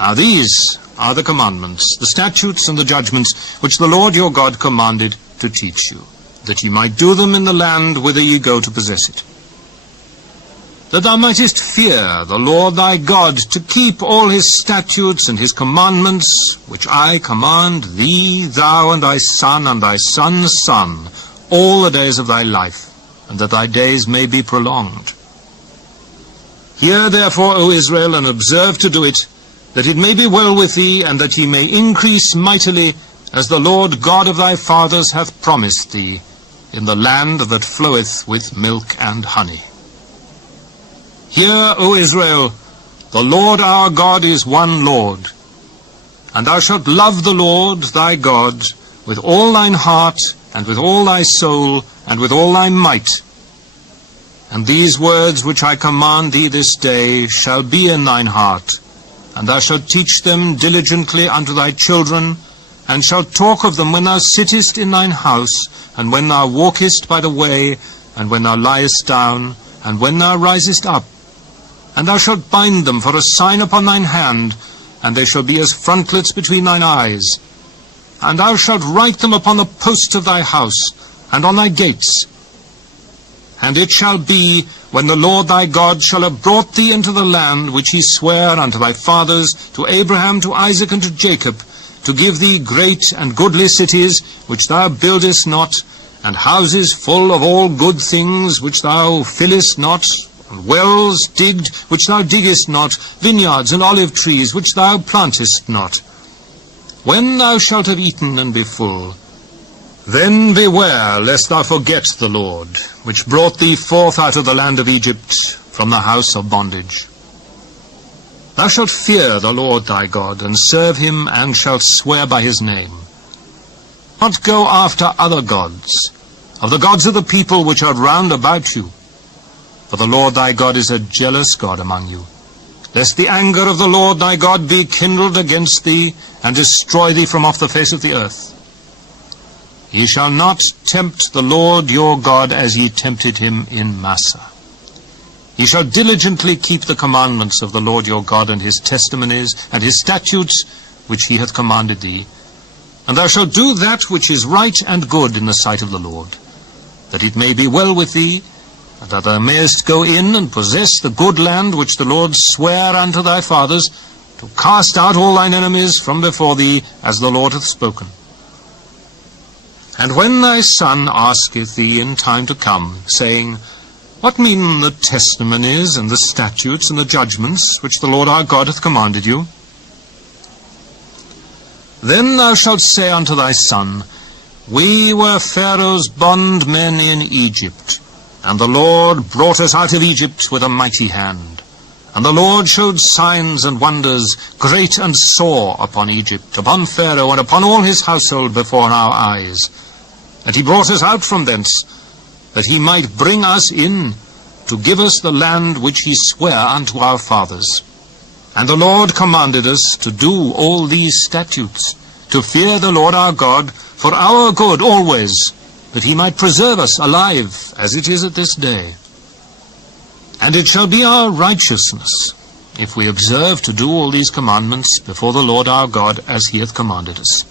Now these are the commandments, the statutes and the judgments, which the Lord your God commanded to teach you, that ye might do them in the land whither ye go to possess it. That thou mightest fear the Lord thy God, to keep all his statutes and his commandments, which I command thee, thou and thy son and thy son's son, all the days of thy life, and that thy days may be prolonged. Hear therefore, O Israel, and observe to do it, that it may be well with thee, and that ye may increase mightily, as the Lord God of thy fathers hath promised thee, in the land that floweth with milk and honey. Hear, O Israel, the Lord our God is one Lord, and thou shalt love the Lord thy God with all thine heart, and with all thy soul, and with all thy might. And these words which I command thee this day shall be in thine heart, and thou shalt teach them diligently unto thy children, and shalt talk of them when thou sittest in thine house, and when thou walkest by the way, and when thou liest down, and when thou risest up. And thou shalt bind them for a sign upon thine hand, and they shall be as frontlets between thine eyes. And thou shalt write them upon the posts of thy house, and on thy gates. And it shall be, when the Lord thy God shall have brought thee into the land which he sware unto thy fathers, to Abraham, to Isaac, and to Jacob, to give thee great and goodly cities, which thou buildest not, and houses full of all good things, which thou fillest not, and wells digged, which thou diggest not, vineyards and olive trees, which thou plantest not. When thou shalt have eaten and be full, then beware lest thou forget the Lord, which brought thee forth out of the land of Egypt, from the house of bondage. Thou shalt fear the Lord thy God, and serve him, and shalt swear by his name. Not go after other gods, of the gods of the people which are round about you. For the Lord thy God is a jealous God among you, lest the anger of the Lord thy God be kindled against thee, and destroy thee from off the face of the earth. Ye shall not tempt the Lord your God as ye tempted him in Massah. Ye shall diligently keep the commandments of the Lord your God, and his testimonies, and his statutes, which he hath commanded thee. And thou shalt do that which is right and good in the sight of the Lord, that it may be well with thee, and that thou mayest go in and possess the good land which the Lord sware unto thy fathers, to cast out all thine enemies from before thee, as the Lord hath spoken. And when thy son asketh thee in time to come, saying, What mean the testimonies and the statutes and the judgments which the Lord our God hath commanded you? Then thou shalt say unto thy son, We were Pharaoh's bondmen in Egypt, and the Lord brought us out of Egypt with a mighty hand. And the Lord showed signs and wonders, great and sore, upon Egypt, upon Pharaoh, and upon all his household before our eyes. And he brought us out from thence, that he might bring us in, to give us the land which he sware unto our fathers. And the Lord commanded us to do all these statutes, to fear the Lord our God, for our good always, that he might preserve us alive, as it is at this day. And it shall be our righteousness, if we observe to do all these commandments before the Lord our God, as he hath commanded us.